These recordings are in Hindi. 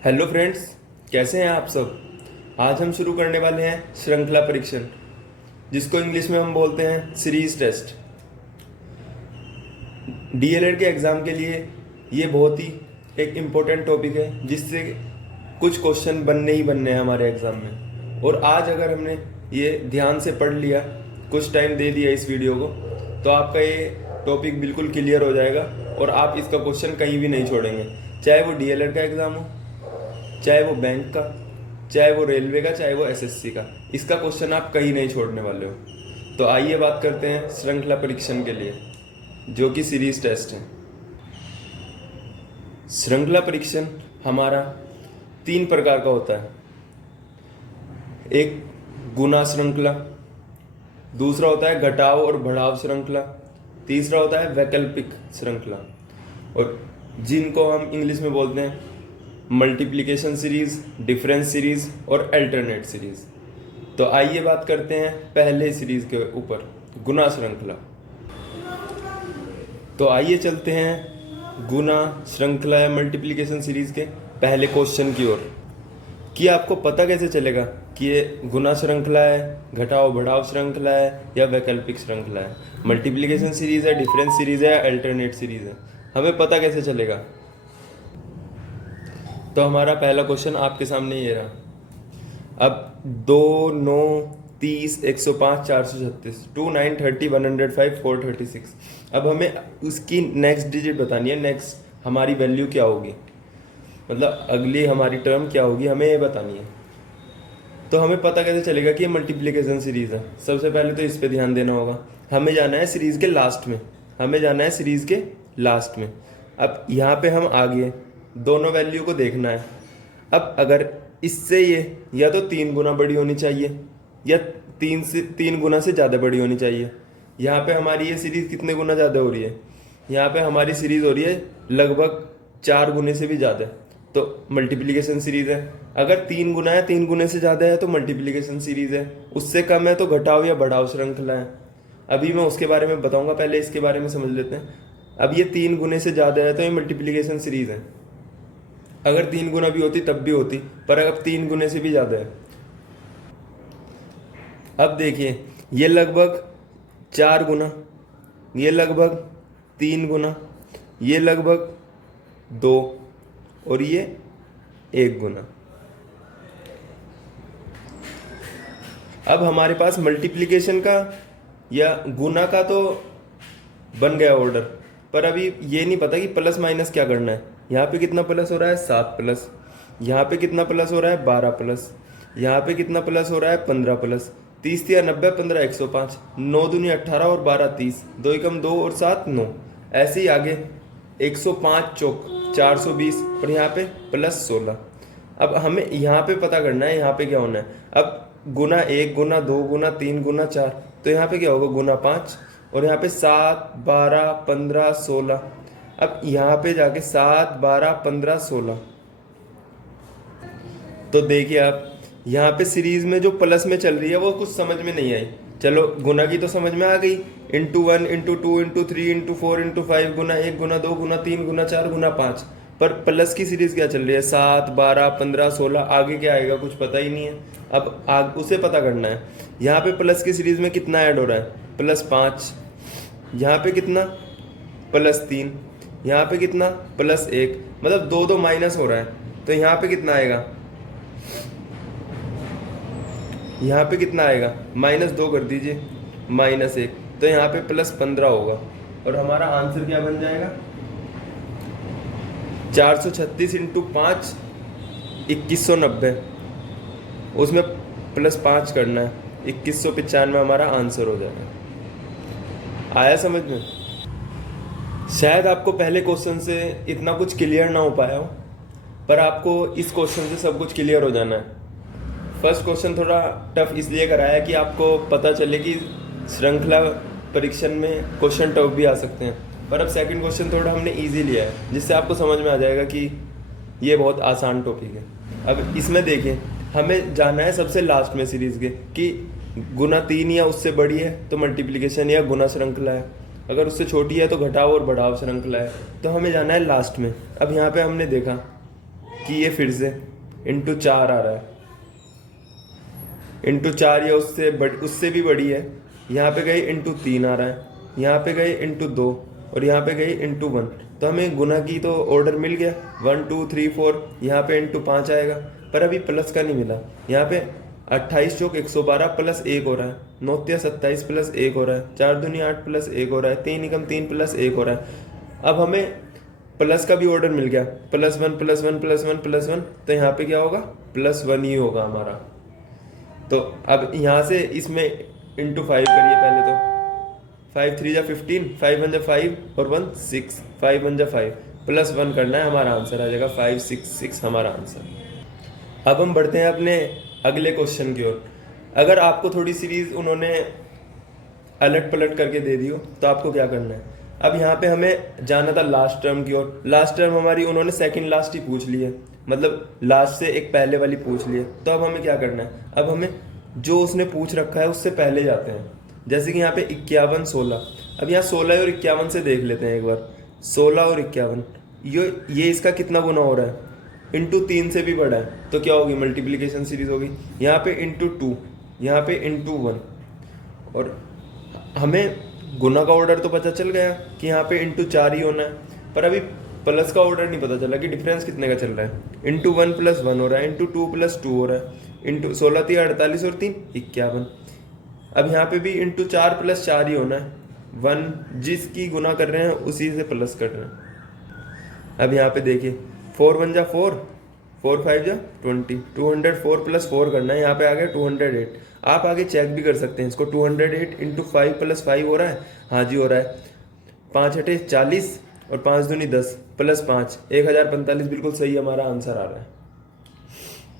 हेलो फ्रेंड्स, कैसे हैं आप सब। आज हम शुरू करने वाले हैं श्रृंखला परीक्षण, जिसको इंग्लिश में हम बोलते हैं सीरीज टेस्ट। डीएलएड के एग्ज़ाम के लिए ये बहुत ही एक इम्पोर्टेंट टॉपिक है, जिससे कुछ क्वेश्चन बनने ही बनने हैं हमारे एग्ज़ाम में। और आज अगर हमने ये ध्यान से पढ़ लिया, कुछ टाइम दे दिया इस वीडियो को, तो आपका ये टॉपिक बिल्कुल क्लियर हो जाएगा और आप इसका क्वेश्चन कहीं भी नहीं छोड़ेंगे। चाहे वो डीएलएड का एग्ज़ाम हो, चाहे वो बैंक का, चाहे वो रेलवे का, चाहे वो एसएससी का, इसका क्वेश्चन आप कहीं नहीं छोड़ने वाले हो। तो आइए बात करते हैं श्रृंखला परीक्षण के लिए, जो कि सीरीज टेस्ट है। श्रृंखला परीक्षण हमारा 3 प्रकार का होता है। एक गुना श्रृंखला, दूसरा होता है घटाव और बढ़ाव श्रृंखला, तीसरा होता है वैकल्पिक श्रृंखला, और जिनको हम इंग्लिश में बोलते हैं मल्टीप्लिकेशन सीरीज, डिफरेंस सीरीज और अल्टरनेट सीरीज। तो आइए बात करते हैं पहले सीरीज के ऊपर, गुना श्रृंखला। तो आइए चलते हैं गुना श्रृंखला या मल्टीप्लिकेशन सीरीज के पहले क्वेश्चन की ओर। कि आपको पता कैसे चलेगा कि ये गुना श्रृंखला है, घटाव बढ़ाव श्रृंखला है या वैकल्पिक श्रृंखला है, मल्टीप्लिकेशन सीरीज है, डिफरेंस सीरीज है या अल्टरनेट सीरीज है, हमें पता कैसे चलेगा। तो हमारा पहला क्वेश्चन आपके सामने ये रहा। अब 2, 9, 30, 105, 436, 2, 9, 30, 105, 436। अब हमें उसकी नेक्स्ट डिजिट बतानी है, नेक्स्ट हमारी वैल्यू क्या होगी, मतलब अगली हमारी टर्म क्या होगी, हमें ये बतानी है। तो हमें पता कैसे चलेगा कि ये मल्टीप्लिकेशन सीरीज है। सबसे पहले तो इस पे ध्यान देना होगा। हमें जाना है सीरीज के लास्ट में, हमें जाना है सीरीज के लास्ट में। अब यहाँ पे हम आगे दोनों वैल्यू को देखना है। अब अगर इससे ये या तो 3 गुना बड़ी होनी चाहिए या 3 गुना से ज़्यादा बड़ी होनी चाहिए। यहाँ पे हमारी ये सीरीज़ कितने गुना ज़्यादा हो रही है, यहाँ पे हमारी सीरीज़ हो रही है लगभग 4 गुने से भी ज़्यादा, तो मल्टीप्लिकेशन सीरीज़ है। अगर 3 गुना है, 3 गुने से ज़्यादा है तो मल्टीप्लिकेशन सीरीज़ है। उससे कम है तो घटाव या बढ़ाव श्रृंखला है। अभी मैं उसके बारे में बताऊँगा, पहले इसके बारे में समझ लेते हैं। अब ये 3 गुने से ज़्यादा है तो ये मल्टीप्लिकेशन सीरीज़ है। अगर 3 गुना भी होती तब भी होती, पर अब 3 गुने से भी ज़्यादा है। अब देखिए, ये लगभग 4 गुना, ये लगभग 3 गुना, ये लगभग 2 और ये 1 गुना। अब हमारे पास मल्टीप्लिकेशन का या गुना का तो बन गया ऑर्डर, पर अभी ये नहीं पता कि प्लस माइनस क्या करना है। यहाँ पे कितना प्लस हो रहा है, 7 प्लस, यहाँ पे कितना प्लस हो रहा है, 12 प्लस, यहाँ पे कितना प्लस हो रहा है, 15 प्लस, 30 या 90, 15, 105, 9 दूनी 18 और 12 30, 2 एकम 2 और 7 9। ऐसे ही आगे 105 चौक 420 और यहाँ पे प्लस 16। अब हमें यहाँ पे पता करना है यहाँ पे क्या होना है। अब गुना 1, गुना 2, गुना 3, गुना 4, तो यहाँ पे क्या होगा, गुना 5, और यहाँ पे 7, 12, 15, 16। अब यहाँ पे जाके 7, 12, 15, 16। तो देखिए आप यहाँ पे सीरीज में जो प्लस में चल रही है वो कुछ समझ में नहीं आई। चलो गुना की तो समझ में आ गई, into 1, into 2, into 3, into 4, into 5, गुना 1, गुना 2, गुना 3, गुना 4, गुना 5। पर प्लस की सीरीज क्या चल रही है, 7, 12, 15, 16, आगे क्या आएगा कुछ पता ही नहीं है। अब उसे पता करना है। यहाँ पे प्लस की सीरीज में कितना ऐड हो रहा है, प्लस 5, यहाँ पे कितना, प्लस 3, यहाँ पे कितना, प्लस 1, मतलब 2 2 माइनस हो रहा है। तो यहाँ पे कितना आएगा, यहाँ पे कितना आएगा, -2 कर दीजिए, -1, तो यहाँ पे प्लस 15 होगा। और हमारा आंसर क्या बन जाएगा, 436 इंटू 5 2190, उसमें प्लस 5 करना है, 2195 हमारा आंसर हो जाएगा। आया समझ में। शायद आपको पहले क्वेश्चन से इतना कुछ क्लियर ना हो पाया हो, पर आपको इस क्वेश्चन से सब कुछ क्लियर हो जाना है। फर्स्ट क्वेश्चन थोड़ा टफ इसलिए कराया कि आपको पता चले कि श्रृंखला परीक्षण में क्वेश्चन टफ भी आ सकते हैं, पर अब सेकंड क्वेश्चन थोड़ा हमने इजी लिया है, जिससे आपको समझ में आ जाएगा कि ये बहुत आसान टॉपिक है। अब इसमें देखिए, हमें जाना है सबसे लास्ट में सीरीज के कि गुना 3 या उससे बड़ी है तो मल्टीप्लिकेशन या गुना श्रृंखला है, अगर उससे छोटी है तो घटाव और बढ़ाव श्रृंखला है। तो हमें जाना है लास्ट में। अब यहाँ पे हमने देखा कि ये फिर से इंटू 4 आ रहा है, इंटू 4 या उससे भी बड़ी है। यहाँ पे गई इंटू 3 आ रहा है, यहाँ पे गई इंटू 2 और यहाँ पे गई इंटू 1। तो हमें गुना की तो ऑर्डर मिल गया 1 2 3 4, यहाँ पे इंटू 5 आएगा, पर अभी प्लस का नहीं मिला। यहाँ पे 28 चौक 112 प्लस 1 हो रहा है, 9 तिया 27 प्लस 1 हो रहा है, 4 दूनी 8 प्लस 1 हो रहा है, 3 एकम 3 प्लस 1 हो रहा है। अब हमें प्लस का भी ऑर्डर मिल गया, +1 +1 +1 +1, तो यहाँ पे क्या होगा +1 ही होगा हमारा। तो अब यहाँ से इसमें इंटू 5 करिए पहले तो, 5 3 जा 15, 5 1 जा 5 और 1 6, 5 1 जा 5 +1 करना है, हमारा आंसर आ जाएगा 5 6 6 हमारा आंसर। अब हम बढ़ते हैं अपने अगले क्वेश्चन की ओर। अगर आपको थोड़ी सीरीज उन्होंने अलट पलट करके दे दी हो तो आपको क्या करना है। अब यहाँ पे हमें जाना था लास्ट टर्म की ओर। लास्ट टर्म हमारी उन्होंने सेकंड लास्ट ही पूछ ली है, मतलब लास्ट से एक पहले वाली पूछ ली है। तो अब हमें क्या करना है, अब हमें जो उसने पूछ रखा है उससे पहले जाते हैं। जैसे कि यहाँ पे 51 16, अब यहाँ 16 और 51 से देख लेते हैं एक बार। 16 और 51 ये इसका कितना गुना हो रहा है, इंटू 3 से भी बड़ा है, तो क्या होगी मल्टीप्लीकेशन सीरीज होगी। यहाँ पे इंटू 2, यहाँ पे इंटू 1, और हमें गुना का ऑर्डर तो पता चल गया कि यहाँ पे इंटू 4 ही होना है, पर अभी प्लस का ऑर्डर नहीं पता चला कि डिफरेंस कितने का चल रहा है। इंटू 1 + 1 हो रहा है, इंटू 2 + 2 हो रहा है, इंटू 16 3 48 और 3 51। अब यहाँ पे भी इंटू 4 + 4 ही होना है, 1 जिसकी गुना कर रहे हैं उसी से प्लस कर रहे हैं। अब यहाँ पे देखिए 4 1 जा 4, 4 5 जा 20, 204 + 4 करना है, यहाँ पे आ गया 208। आप आगे चेक भी कर सकते हैं इसको, 208 इंटू 5 + 5 हो रहा है, हाँ जी हो रहा है। 5 8 40 और 5 दूनी 10 + 5 1045, बिल्कुल सही हमारा आंसर आ रहा है।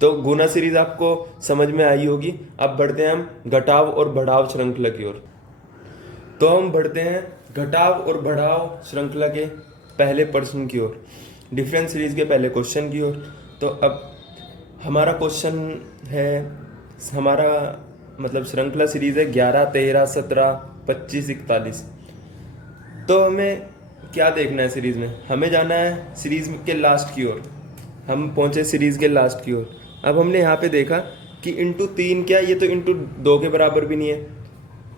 तो गुना सीरीज आपको समझ में आई होगी। अब बढ़ते हैं हम घटाव और बढ़ाव श्रृंखला की ओर। तो हम बढ़ते हैं घटाव और बढ़ाव श्रृंखला के पहले प्रश्न की ओर, डिफरेंस सीरीज के पहले क्वेश्चन की ओर। तो अब हमारा क्वेश्चन है, हमारा मतलब श्रृंखला सीरीज है 11 13 17 25 41। तो हमें क्या देखना है सीरीज में, हमें जाना है सीरीज के लास्ट की ओर। हम पहुंचे सीरीज के लास्ट की ओर। अब हमने यहाँ पे देखा कि इंटू 3 क्या, ये तो इंटू 2 के बराबर भी नहीं है,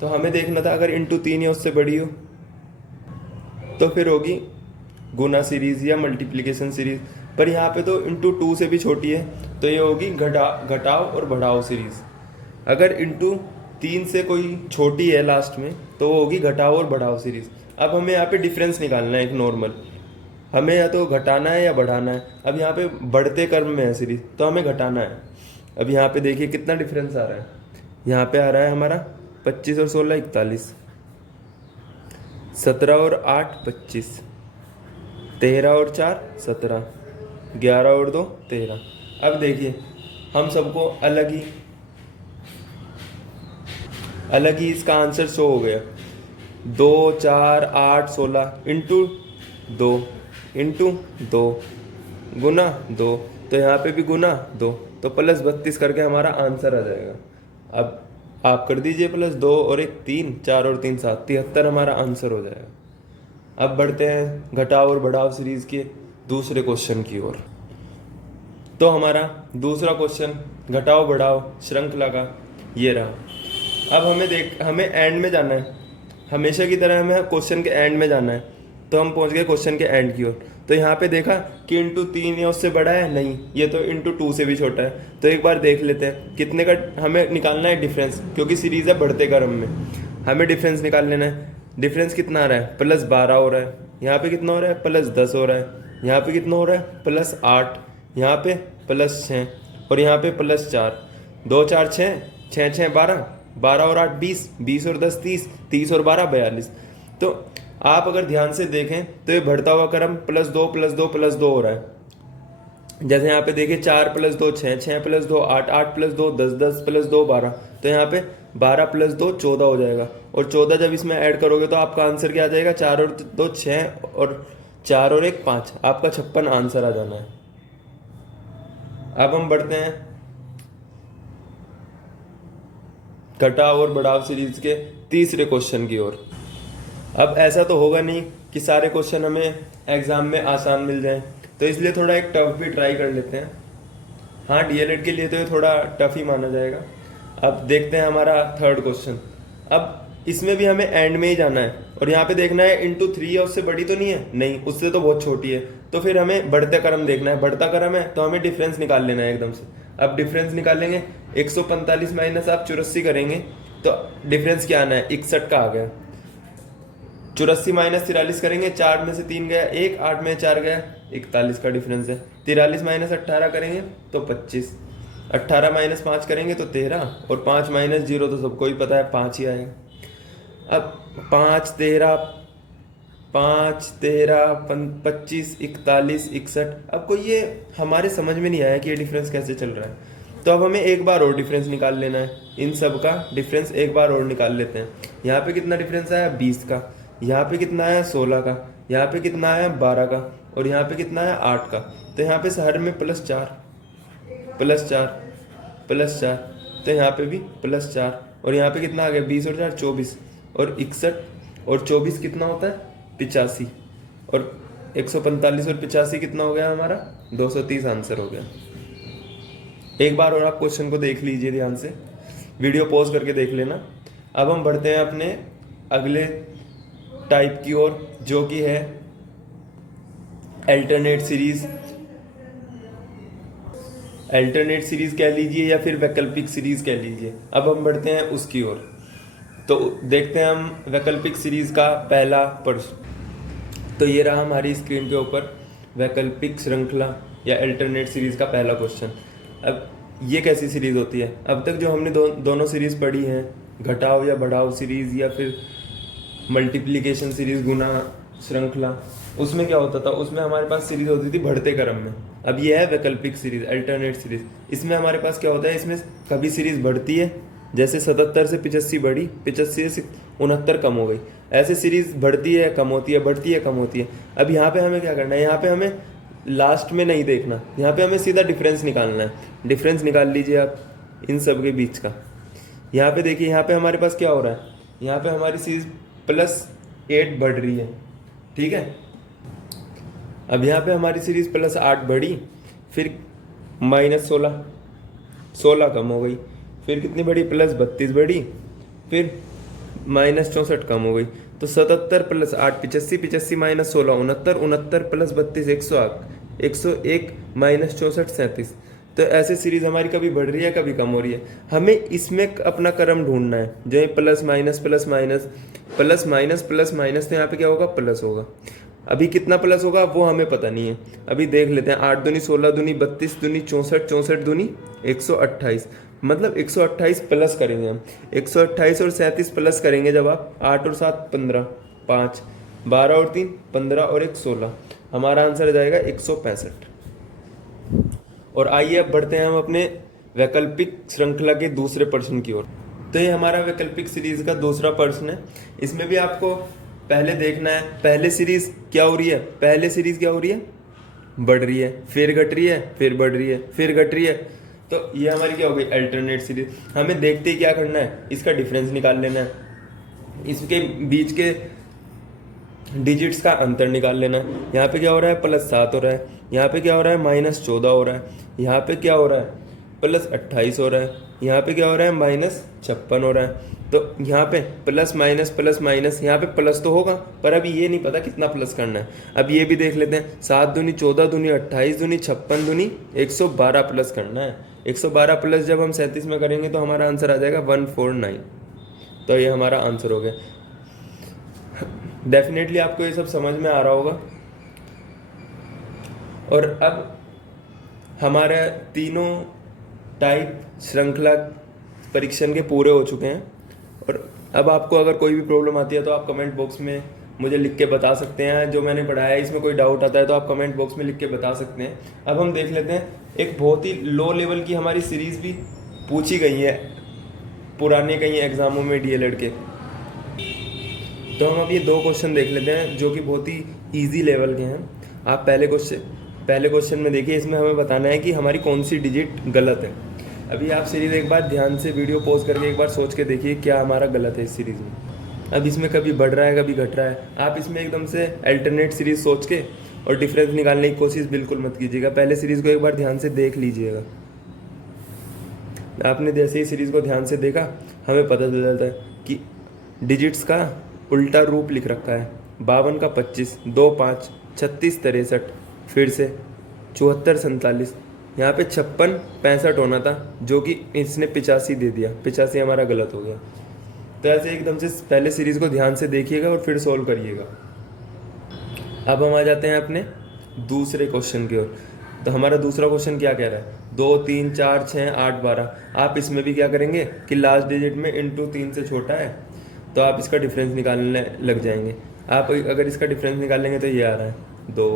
तो हमें देखना था अगर इंटू 3 या उससे बड़ी हो तो फिर होगी गुना सीरीज या मल्टीप्लिकेशन सीरीज। पर यहाँ पे तो इंटू 2 से भी छोटी है, तो ये होगी घटाव और बढ़ाव सीरीज। अगर इंटू 3 से कोई छोटी है लास्ट में तो वो होगी घटाव और बढ़ाव सीरीज। अब हमें यहाँ पे डिफरेंस निकालना है एक नॉर्मल, हमें या तो घटाना है या बढ़ाना है। अब यहाँ पे बढ़ते क्रम में है सीरीज, तो हमें घटाना है। अब यहाँ पे देखिए कितना डिफरेंस आ रहा है, यहाँ पे आ रहा है हमारा 25 और 16 41, 17 और 8 25, 13 और 4 17, 11 और 2 13। अब देखिए हम सबको अलग ही इसका आंसर शो हो गया। 2 4 8 16 इंटू 2 इंटू 2 गुना 2, तो यहाँ पे भी गुना 2, तो +32 करके हमारा आंसर आ जाएगा। अब आप कर दीजिए +2 और 1 3, 4 और 3 7, 73 हमारा आंसर हो जाएगा। अब बढ़ते हैं घटाव और बढ़ाव सीरीज के दूसरे क्वेश्चन की ओर। तो हमारा दूसरा क्वेश्चन घटाव बढ़ाव श्रृंखला का ये रहा। अब हमें एंड में जाना है, हमेशा की तरह हमें क्वेश्चन के एंड में जाना है। तो हम पहुंच गए क्वेश्चन के एंड की ओर। तो यहाँ पे देखा कि इंटू 3 या उससे बड़ा है, नहीं ये तो इंटू 2 से भी छोटा है। तो एक बार देख लेते हैं कितने का हमें निकालना है डिफरेंस, क्योंकि सीरीज है बढ़ते क्रम में, हमें डिफरेंस निकाल लेना है। डिफरेंस कितना आ रहा है, +12 हो रहा है, यहाँ पे कितना हो रहा है +10 हो रहा है, यहाँ पे कितना हो रहा है +8, यहाँ पे +6 और यहाँ पे +4। 2 4 6, 6 6 12, 12 और 8 20, 20 और 10 30, 30 और 12 42। तो आप अगर ध्यान से देखें तो ये बढ़ता हुआ क्रम +2 +2 +2 हो रहा है। जैसे यहाँ पे देखिए 4 + 2 6, 6 + 2 8, 8 + 2 10, 10 + 2 12। तो यहाँ पे 12 + 2 14 हो जाएगा, और 14 जब इसमें ऐड करोगे तो आपका आंसर क्या आ जाएगा, 4 और 2 6 और 4 और 1 5, आपका 56 आंसर आ जाना है। अब हम बढ़ते हैं घटाव और बढ़ाव सीरीज के तीसरे क्वेश्चन की ओर। अब ऐसा तो होगा नहीं कि सारे क्वेश्चन हमें एग्जाम में आसान मिल जाएं, तो इसलिए थोड़ा एक टफ भी ट्राई कर लेते हैं। हाँ, डीएलएड के लिए तो ये थोड़ा टफ ही माना जाएगा। अब देखते हैं हमारा थर्ड क्वेश्चन। अब इसमें भी हमें एंड में ही जाना है और यहाँ पे देखना है इंटू 3 है, उससे बड़ी तो नहीं है, नहीं उससे तो बहुत छोटी है, तो फिर हमें बढ़ते क्रम देखना है। बढ़ता क्रम है तो हमें डिफरेंस निकाल लेना है एकदम से। अब डिफरेंस निकालेंगे, 145 माइनस आप 84 करेंगे तो डिफरेंस क्या आना है, 61 का आ गया। 84 माइनस 43 करेंगे, 4 में से 3 गया 1, 8 में 4 गया 41 का डिफरेंस है। 43 माइनस 18 करेंगे तो 25, 18 माइनस 5 करेंगे तो 13, और 5 माइनस 0 तो सबको ही पता है 5 ही आएगा। अब 5 13 5 13 25 41 61। अब कोई ये हमारे समझ में नहीं आया कि ये डिफरेंस कैसे चल रहा है, तो अब हमें एक बार और डिफरेंस निकाल लेना है। इन सब का डिफरेंस एक बार और निकाल लेते हैं। यहाँ पे कितना डिफरेंस आया 20 का, यहाँ पे कितना आया 16 का, यहाँ पे कितना आया 12 का, और यहाँ पे कितना आया 8 का। तो यहाँ पे हर में +4 +4 +4, तो यहाँ पे भी +4, और यहाँ पे कितना आ गया 20 और 4 24, और 61 और 24 कितना होता है 85, और 145 और 85 कितना हो गया हमारा 230 आंसर हो गया। एक बार और आप क्वेश्चन को देख लीजिए ध्यान से, वीडियो पॉज करके देख लेना। अब हम बढ़ते हैं अपने अगले टाइप की ओर, जो कि है अल्टरनेट सीरीज। अल्टरनेट सीरीज कह लीजिए या फिर वैकल्पिक सीरीज कह लीजिए। अब हम बढ़ते हैं उसकी ओर, तो देखते हैं हम वैकल्पिक सीरीज का पहला प्रश्न। तो ये रहा हमारी स्क्रीन के ऊपर वैकल्पिक श्रृंखला या अल्टरनेट सीरीज का पहला क्वेश्चन। अब ये कैसी सीरीज होती है, अब तक जो हमने दोनों सीरीज पढ़ी हैं, घटाव या बढ़ाव सीरीज या फिर मल्टीप्लिकेशन सीरीज गुना श्रृंखला, उसमें क्या होता था, उसमें हमारे पास सीरीज होती थी बढ़ते क्रम में। अब ये है वैकल्पिक सीरीज अल्टरनेट सीरीज। इसमें हमारे पास क्या होता है, इसमें कभी सीरीज बढ़ती है, जैसे 77 से 85 बढ़ी, 85 से 69 कम हो गई, ऐसे सीरीज बढ़ती है कम होती है, बढ़ती है कम होती है। अब यहाँ पे हमें क्या करना है, यहाँ पे हमें लास्ट में नहीं देखना, यहाँ पे हमें सीधा डिफरेंस निकालना है। डिफरेंस निकाल लीजिए आप इन सब के बीच का। यहाँ पे देखिए, यहाँ पे हमारे पास क्या हो रहा है, यहाँ पे हमारी सीरीज +8 बढ़ रही है, ठीक है। अब यहाँ पे हमारी सीरीज +8 बढ़ी, फिर -16 कम हो गई, फिर कितनी बढ़ी +32 बढ़ी, फिर -64 कम हो गई। तो 77 + 8 85, 85 - 16 69, 69 + 32 101, 101 - 64 37। तो ऐसे सीरीज हमारी कभी बढ़ रही है कभी कम हो रही है। हमें इसमें अपना क्रम ढूंढना है, जो plus minus plus minus plus minus plus minus, तो यहाँ पे क्या होगा प्लस होगा। अभी कितना प्लस होगा वो हमें पता नहीं है, अभी देख लेते हैं। 8 दूनी 16 दूनी 32 दूनी 64, 64 दूनी 128, मतलब 128 प्लस करेंगे हम। 128 और 37 प्लस करेंगे जब आप 8 और 7 15, 5 12 और 3 15 और 1 16, हमारा आंसर आ जाएगा 165। और आइए अब बढ़ते हैं हम अपने वैकल्पिक श्रृंखला के दूसरे प्रश्न की ओर। तो ये हमारा वैकल्पिक सीरीज का दूसरा प्रश्न है। इसमें भी आपको पहले देखना है, पहले सीरीज क्या हो रही है, पहले सीरीज क्या हो रही है बढ़ रही है, फिर घट रही है, फिर बढ़ रही है, फिर घट रही है। तो ये हमारी क्या हो गई अल्टरनेट सीरीज। हमें देखते ही क्या करना है, इसका डिफरेंस निकाल लेना है, इसके बीच के डिजिट्स का अंतर निकाल लेना है। यहाँ पे क्या हो रहा है +7 हो रहा है, यहाँ पे क्या हो रहा है -14 हो रहा है, यहाँ पे क्या हो रहा है +28 हो रहा है, यहाँ पे क्या हो रहा है -56 हो रहा है। तो यहाँ पे प्लस माइनस यहाँ पे प्लस तो होगा, पर अभी ये नहीं पता कितना प्लस करना है। अब ये भी देख लेते हैं, 7 दूनी 14 दूनी 28 दूनी 56 दूनी 112 प्लस करना है। 112 प्लस जब हम 37 में करेंगे तो हमारा आंसर आ जाएगा 149। तो ये हमारा आंसर हो गया। डेफिनेटली आपको ये सब समझ में आ रहा होगा। और अब हमारे तीनों टाइप श्रृंखला परीक्षण के पूरे हो चुके हैं। और अब आपको अगर कोई भी प्रॉब्लम आती है तो आप कमेंट बॉक्स में मुझे लिख के बता सकते हैं। जो मैंने पढ़ाया है इसमें कोई डाउट आता है तो आप कमेंट बॉक्स में लिख के बता सकते हैं। अब हम देख लेते हैं, एक बहुत ही लो लेवल की हमारी सीरीज भी पूछी गई है पुराने कई एग्जामों में डीएलएड के। तो हम अब ये 2 क्वेश्चन देख लेते हैं जो कि बहुत ही ईजी लेवल के हैं। आप पहले क्वेश्चन में देखिए, इसमें हमें बताना है कि हमारी कौन सी डिजिट गलत है। अभी आप सीरीज एक बार ध्यान से वीडियो पॉज करके एक बार सोच के देखिए क्या हमारा गलत है इस सीरीज में। अब इसमें कभी बढ़ रहा है कभी घट रहा है, आप इसमें एकदम से अल्टरनेट सीरीज सोच के और डिफरेंस निकालने की कोशिश बिल्कुल मत कीजिएगा। पहले सीरीज को एक बार ध्यान से देख लीजिएगा। आपने जैसे ही सीरीज को ध्यान से देखा, हमें पता चल जाता है कि डिजिट्स का उल्टा रूप लिख रखा है। 52 का 25, 2 5, 36 63, फिर से 74 47, यहाँ पे 56 65 होना था, जो कि इसने 85 दे दिया। 85 हमारा गलत हो गया। तो ऐसे एकदम से पहले सीरीज को ध्यान से देखिएगा और फिर सॉल्व करिएगा। अब हम आ जाते हैं अपने दूसरे क्वेश्चन की ओर। तो हमारा दूसरा क्वेश्चन क्या कह रहा है, 2 3 4 6 8 12। आप इसमें भी क्या करेंगे कि लास्ट डिजिट में इंटू 3 से छोटा है, तो आप इसका डिफरेंस निकालने लग जाएंगे। आप अगर इसका डिफरेंस निकालेंगे तो ये आ रहा है 2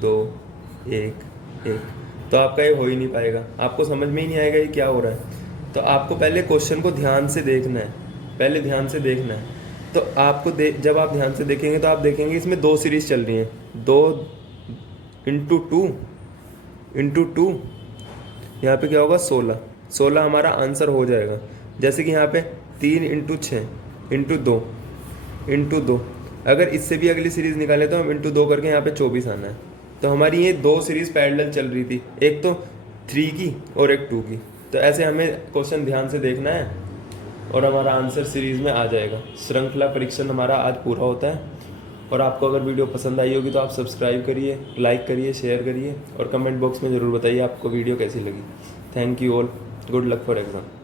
2 1 1। तो आपका ये हो ही नहीं पाएगा, आपको समझ में ही नहीं आएगा ये क्या हो रहा है। तो आपको पहले क्वेश्चन को ध्यान से देखना है, पहले ध्यान से देखना है। तो आपको जब आप ध्यान से देखेंगे तो आप देखेंगे इसमें 2 सीरीज चल रही हैं। 2 इंटू 2 इंटू 2, यहाँ पे क्या होगा 16। 16 हमारा आंसर हो जाएगा। जैसे कि यहाँ पे 3 इंटू 6 इंटू 2 इंटू 2। अगर इससे भी अगली सीरीज निकालें तो हम इंटू 2 करके यहाँ पे 24 आना है। तो हमारी ये 2 सीरीज पैरेलल चल रही थी, एक तो 3 की और एक 2 की। तो ऐसे हमें क्वेश्चन ध्यान से देखना है और हमारा आंसर सीरीज में आ जाएगा। श्रृंखला परीक्षण हमारा आज पूरा होता है। और आपको अगर वीडियो पसंद आई होगी तो आप सब्सक्राइब करिए, लाइक करिए, शेयर करिए और कमेंट बॉक्स में ज़रूर बताइए आपको वीडियो कैसी लगी। Thank you all, good luck for exam.